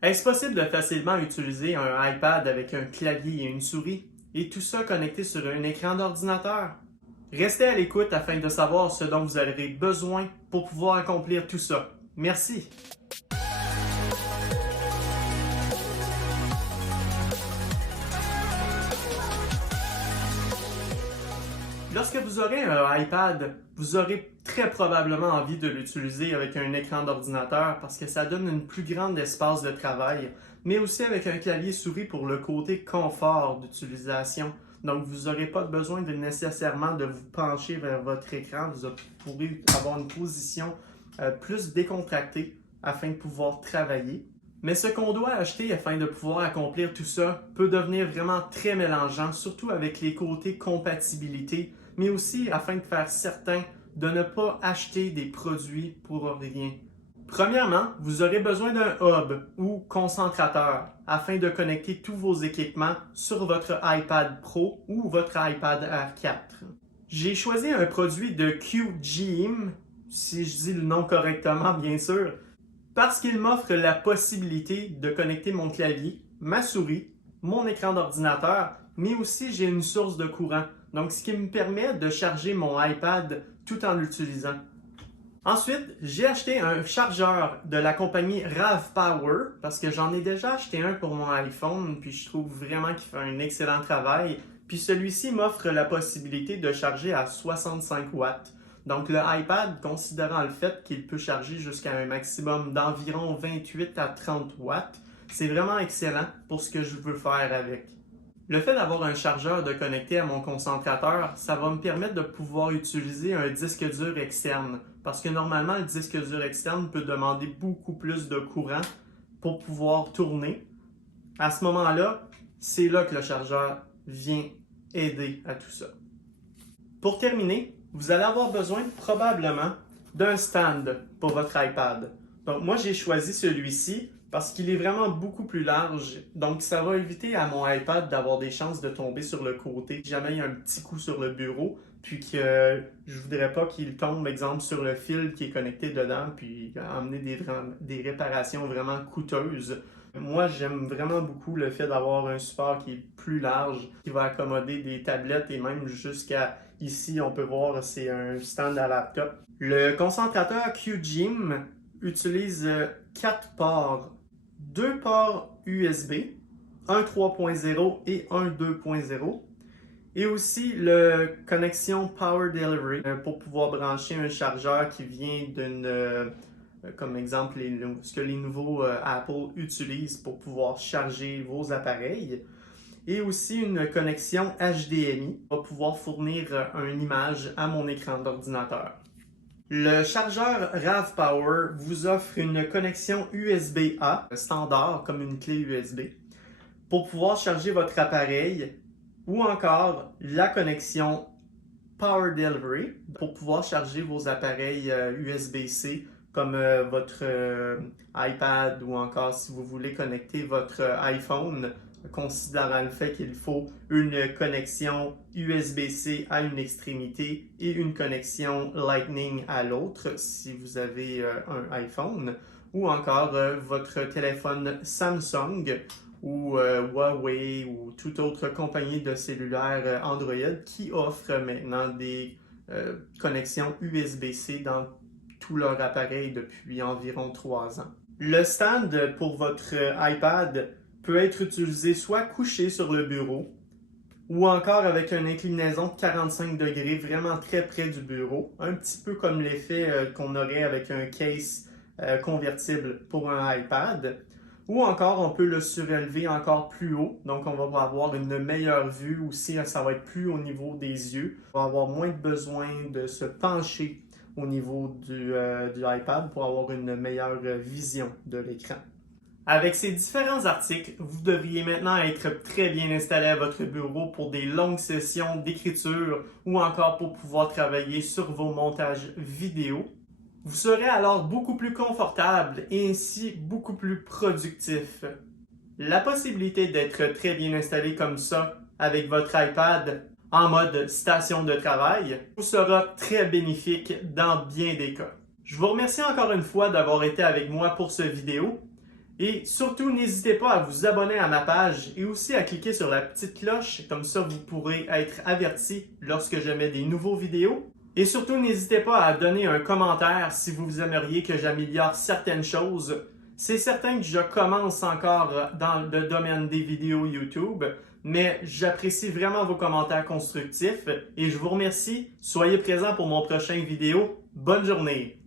Est-ce possible de facilement utiliser un iPad avec un clavier et une souris, et tout ça connecté sur un écran d'ordinateur? Restez à l'écoute afin de savoir ce dont vous aurez besoin pour pouvoir accomplir tout ça. Merci! Lorsque vous aurez un iPad, vous aurez très probablement envie de l'utiliser avec un écran d'ordinateur parce que ça donne une plus grande espace de travail, mais aussi avec un clavier souris pour le côté confort d'utilisation. Donc, vous n'aurez pas besoin nécessairement de vous pencher vers votre écran. Vous pourrez avoir une position plus décontractée afin de pouvoir travailler. Mais ce qu'on doit acheter afin de pouvoir accomplir tout ça peut devenir vraiment très mélangeant, surtout avec les côtés compatibilité, mais aussi afin de faire certain de ne pas acheter des produits pour rien. Premièrement, vous aurez besoin d'un hub ou concentrateur afin de connecter tous vos équipements sur votre iPad Pro ou votre iPad Air 4. J'ai choisi un produit de QGIM, si je dis le nom correctement bien sûr, parce qu'il m'offre la possibilité de connecter mon clavier, ma souris, mon écran d'ordinateur, mais aussi j'ai une source de courant, donc ce qui me permet de charger mon iPad tout en l'utilisant. Ensuite, j'ai acheté un chargeur de la compagnie RAVPower parce que j'en ai déjà acheté un pour mon iPhone, puis je trouve vraiment qu'il fait un excellent travail. Puis celui-ci m'offre la possibilité de charger à 65 watts. Donc le iPad, considérant le fait qu'il peut charger jusqu'à un maximum d'environ 28 à 30 watts, c'est vraiment excellent pour ce que je veux faire avec. Le fait d'avoir un chargeur de connecté à mon concentrateur, ça va me permettre de pouvoir utiliser un disque dur externe. Parce que normalement, le disque dur externe peut demander beaucoup plus de courant pour pouvoir tourner. À ce moment-là, c'est là que le chargeur vient aider à tout ça. Pour terminer, vous allez avoir besoin probablement d'un stand pour votre iPad. Donc moi, j'ai choisi celui-ci parce qu'il est vraiment beaucoup plus large. Donc ça va éviter à mon iPad d'avoir des chances de tomber sur le côté. Si jamais il y a un petit coup sur le bureau, puis que je voudrais pas qu'il tombe, exemple, sur le fil qui est connecté dedans, puis amener des réparations vraiment coûteuses. Moi, j'aime vraiment beaucoup le fait d'avoir un support qui est plus large, qui va accommoder des tablettes et même jusqu'à ici, on peut voir, c'est un stand à laptop. Le concentrateur QGIM utilise 4 ports, 2 ports USB, un 3.0 et un 2.0. Et aussi la connexion Power Delivery pour pouvoir brancher un chargeur qui vient comme exemple, ce que les nouveaux Apple utilisent pour pouvoir charger vos appareils. Et aussi une connexion HDMI pour pouvoir fournir une image à mon écran d'ordinateur. Le chargeur RAVPower vous offre une connexion USB-A standard comme une clé USB pour pouvoir charger votre appareil ou encore la connexion Power Delivery pour pouvoir charger vos appareils USB-C comme votre iPad ou encore si vous voulez connecter votre iPhone, considérant le fait qu'il faut une connexion USB-C à une extrémité et une connexion Lightning à l'autre si vous avez un iPhone, ou encore votre téléphone Samsung ou Huawei ou toute autre compagnie de cellulaire Android qui offre maintenant des connexions USB-C dans tout leur appareil depuis environ 3 ans. Le stand pour votre iPad peut être utilisé soit couché sur le bureau ou encore avec une inclinaison de 45 degrés vraiment très près du bureau, un petit peu comme l'effet qu'on aurait avec un case convertible pour un iPad. Ou encore, on peut le surélever encore plus haut, donc on va avoir une meilleure vue aussi, ça va être plus au niveau des yeux. On va avoir moins besoin de se pencher au niveau du iPad pour avoir une meilleure vision de l'écran. Avec ces différents articles, vous devriez maintenant être très bien installé à votre bureau pour des longues sessions d'écriture ou encore pour pouvoir travailler sur vos montages vidéo. Vous serez alors beaucoup plus confortable et ainsi beaucoup plus productif. La possibilité d'être très bien installé comme ça avec votre iPad en mode station de travail vous sera très bénéfique dans bien des cas. Je vous remercie encore une fois d'avoir été avec moi pour cette vidéo Et surtout, n'hésitez pas à vous abonner à ma page et aussi à cliquer sur la petite cloche, comme ça vous pourrez être averti lorsque je mets des nouveaux vidéos. Et surtout, n'hésitez pas à donner un commentaire si vous aimeriez que j'améliore certaines choses. C'est certain que je commence encore dans le domaine des vidéos YouTube, mais j'apprécie vraiment vos commentaires constructifs et je vous remercie. Soyez présents pour mon prochain vidéo. Bonne journée!